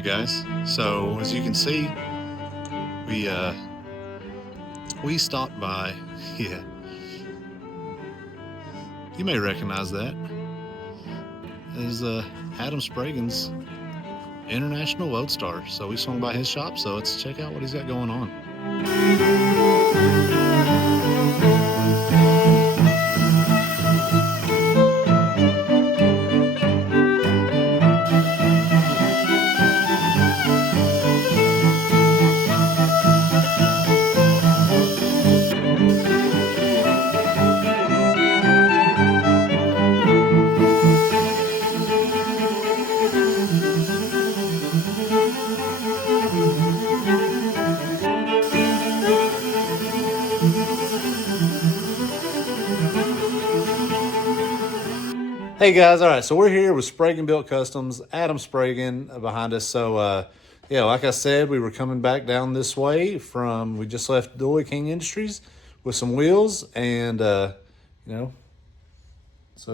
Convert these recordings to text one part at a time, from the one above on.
Alright guys, so as you can see, we stopped by, yeah, you may recognize that as Adam Spragen's International Loadstar. So we swung by his shop, so let's check out what he's got going on. Hey guys, all right, so we're here with Spragen Built Customs, Adam Spragen behind us. So, yeah, like I said, we were coming back down this way we just left Doy King Industries with some wheels, and, so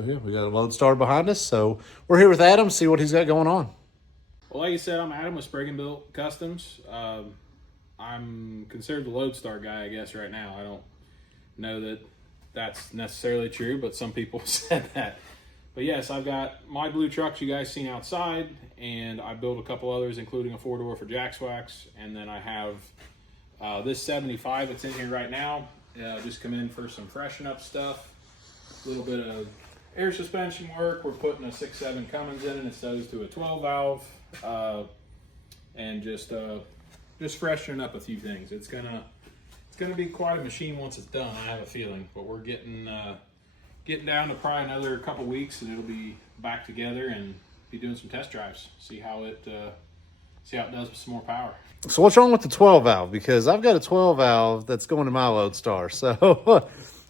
here, we got a Loadstar behind us. So we're here with Adam, see what he's got going on. Well, like you said, I'm Adam with Spragen Built Customs. I'm considered the Loadstar guy, I guess, right now. I don't know that that's necessarily true, but some people said that. But yes, I've got my blue trucks you guys seen outside, and I built a couple others, including a 4-door for Jack's Wax, and then I have this 75 that's in here right now. Just come in for some freshen up stuff, a little bit of air suspension work. We're putting a 6.7 Cummins in, and it goes to a 12 valve, and just freshening up a few things. It's gonna be quite a machine once it's done, I have a feeling, but we're getting down to probably another couple weeks, and it'll be back together and be doing some test drives. See how it does with some more power. So what's wrong with the 12 valve? Because I've got a 12 valve that's going to my Loadstar. So,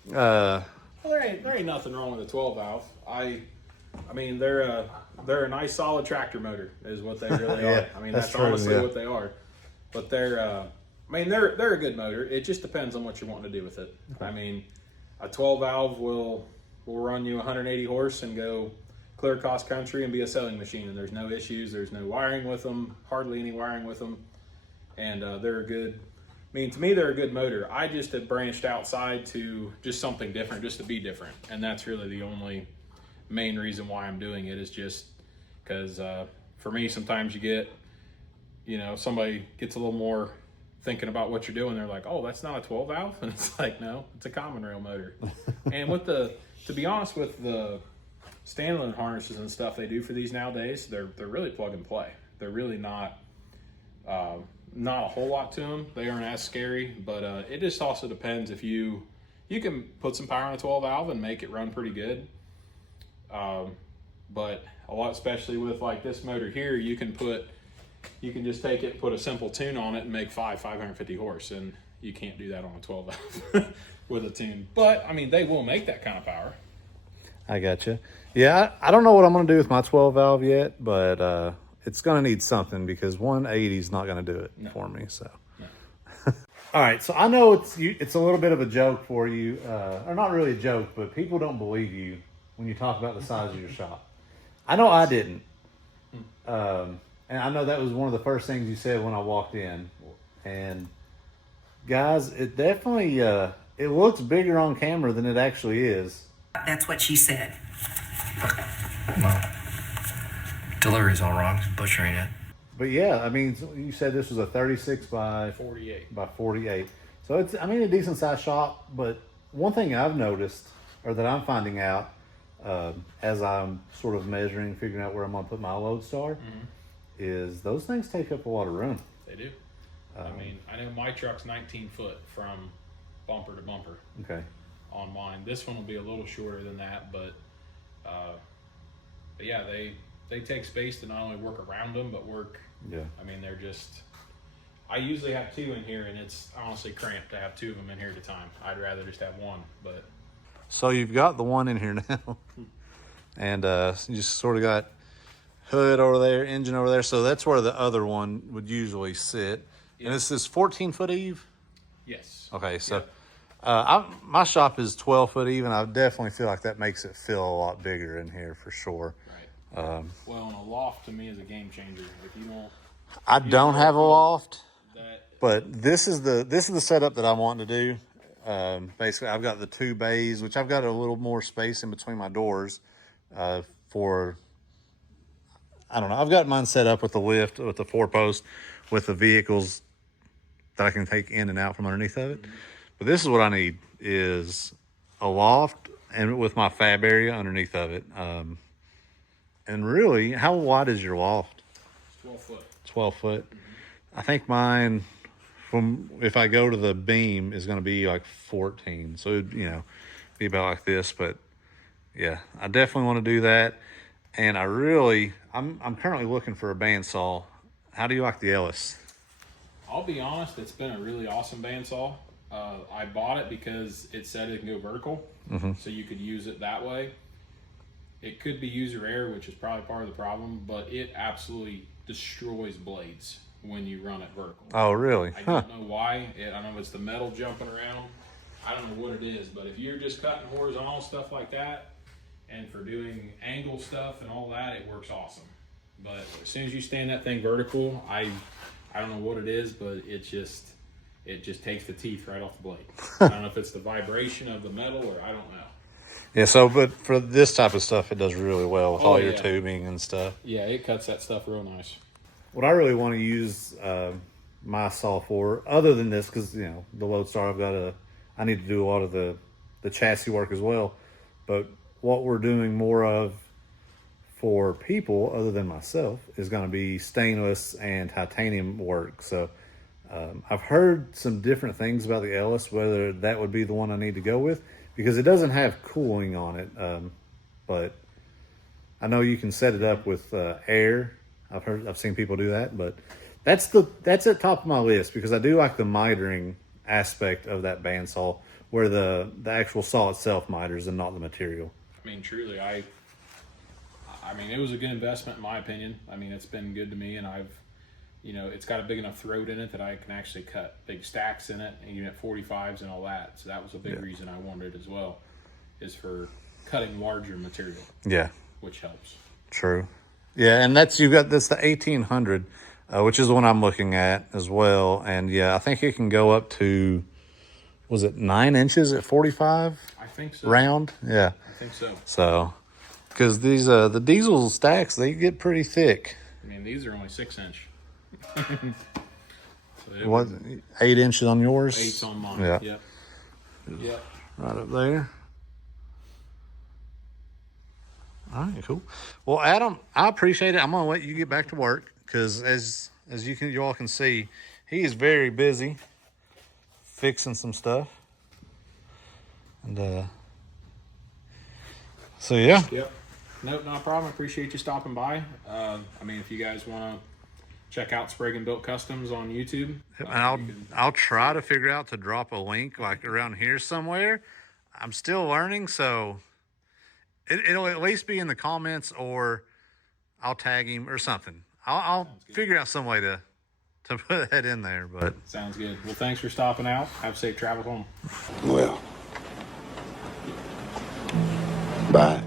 Well, there ain't nothing wrong with a 12 valve. I mean, they're a nice solid tractor motor is what they really Yeah, are. I mean, that's that's true, honestly yeah. what they are. But they're a good motor. It just depends on what you're wanting to do with it. I mean, a 12 valve will run you 180 horse and go clear across country and be a sewing machine, and there's no issues. There's no wiring with them, hardly any wiring with them, and they're a good. I mean, to me, they're a good motor. I just have branched outside to just something different, just to be different, and that's really the only main reason why I'm doing it. Is just because for me, sometimes you get, somebody gets a little more thinking about what you're doing. They're like, "Oh, that's not a 12 valve," and it's like, no, it's a common rail motor. And to be honest, with the standalone harnesses and stuff they do for these nowadays, they're really plug and play. They're really not a whole lot to them. They aren't as scary, but it just also depends if you can put some power on a 12 valve and make it run pretty good. But a lot, especially with like this motor here, you can just take it and put a simple tune on it and make 550 horse, and you can't do that on a 12 valve with a tune. But I mean, they will make that kind of power. I gotcha. Yeah, I don't know what I'm going to do with my 12 valve yet, but it's going to need something because 180 is not going to do it for me. So, no. All right. So I know it's a little bit of a joke for you, or not really a joke, but people don't believe you when you talk about the size of your shop. I know I didn't, and I know that was one of the first things you said when I walked in. And guys, it definitely it looks bigger on camera than it actually is. That's what she said. Well, delivery's all wrong. Butchering it. But yeah, I mean, you said this was a 36 by 48. So it's, I mean, a decent sized shop. But one thing I've noticed, or that I'm finding out as I'm sort of measuring, figuring out where I'm going to put my Loadstar, is those things take up a lot of room. They do. I mean, I know my truck's 19 foot from bumper to bumper. Okay. On mine, this one will be a little shorter than that, but yeah, they take space to not only work around them, but work. Yeah. I mean, they're just. I usually have two in here, and it's honestly cramped to have two of them in here at a time. I'd rather just have one, but. So you've got the one in here now, and you just sort of got hood over there, engine over there. So that's where the other one would usually sit. Yep. And it's this 14-foot eve? Yes. Okay, so Yep. My shop is 12-foot eve, and I definitely feel like that makes it feel a lot bigger in here for sure. Right. Well, and a loft to me is a game changer. If you don't I don't have a loft, That but this is the setup that I'm wanting to do. Basically, I've got the 2 bays, which I've got a little more space in between my doors for, I don't know. I've got mine set up with the lift, with the 4-post, with the vehicles that I can take in and out from underneath of it. But this is what I need, is a loft and with my fab area underneath of it. And really, how wide is your loft? 12 foot. 12 foot. I think mine, from if I go to the beam, is going to be like 14. So it'd, be about like this. But yeah, I definitely want to do that. And I'm currently looking for a bandsaw. How do you like the Ellis? I'll be honest, it's been a really awesome bandsaw. I bought it because it said it can go vertical, so you could use it that way. It could be user error, which is probably part of the problem, but it absolutely destroys blades when you run it vertical. Oh, really? I don't know why. I don't know if it's the metal jumping around. I don't know what it is, but if you're just cutting horizontal stuff like that, and for doing angle stuff and all that, it works awesome. But as soon as you stand that thing vertical, I don't know what it is, but it just takes the teeth right off the blade. I don't know if it's the vibration of the metal or I don't know. Yeah, so, but for this type of stuff, it does really well with all your tubing and stuff. Yeah, it cuts that stuff real nice. What I really want to use my saw for, other than this, because, the Loadstar, I need to do a lot of the chassis work as well. But what we're doing more of for people, other than myself, is going to be stainless and titanium work. So I've heard some different things about the Ellis, whether that would be the one I need to go with, because it doesn't have cooling on it. But I know you can set it up with air. I've seen people do that, but that's at top of my list, because I do like the mitering aspect of that bandsaw, where the actual saw itself miters and not the material. I mean, truly, I mean, it was a good investment in my opinion. I mean, it's been good to me, and it's got a big enough throat in it that I can actually cut big stacks in it, and even at 45s and all that. So that was a big reason I wanted it as well, is for cutting larger material. Yeah. Which helps. True. Yeah, and that's the 1800, which is the one I'm looking at as well. And yeah, I think it can go up to, was it 9 inches at 45? I think so. Round? Yeah. I think so. So, because these, the diesel stacks, they get pretty thick. I mean, these are only 6 inch. So what, 8 inches on yours? 8's on mine. Yeah. Yep. Right up there. All right, cool. Well, Adam, I appreciate it. I'm gonna let you get back to work, because as you all can see, he is very busy fixing some stuff. And so yeah. Yep. Nope, not a problem. Appreciate you stopping by. I mean, if you guys want to check out Spragen Built Customs on YouTube, and I'll try to figure out to drop a link like around here somewhere. I'm still learning, so it'll at least be in the comments, or I'll tag him or something. I'll figure out some way to put that in there. But sounds good. Well, thanks for stopping out. Have safe travel home. Well, bye.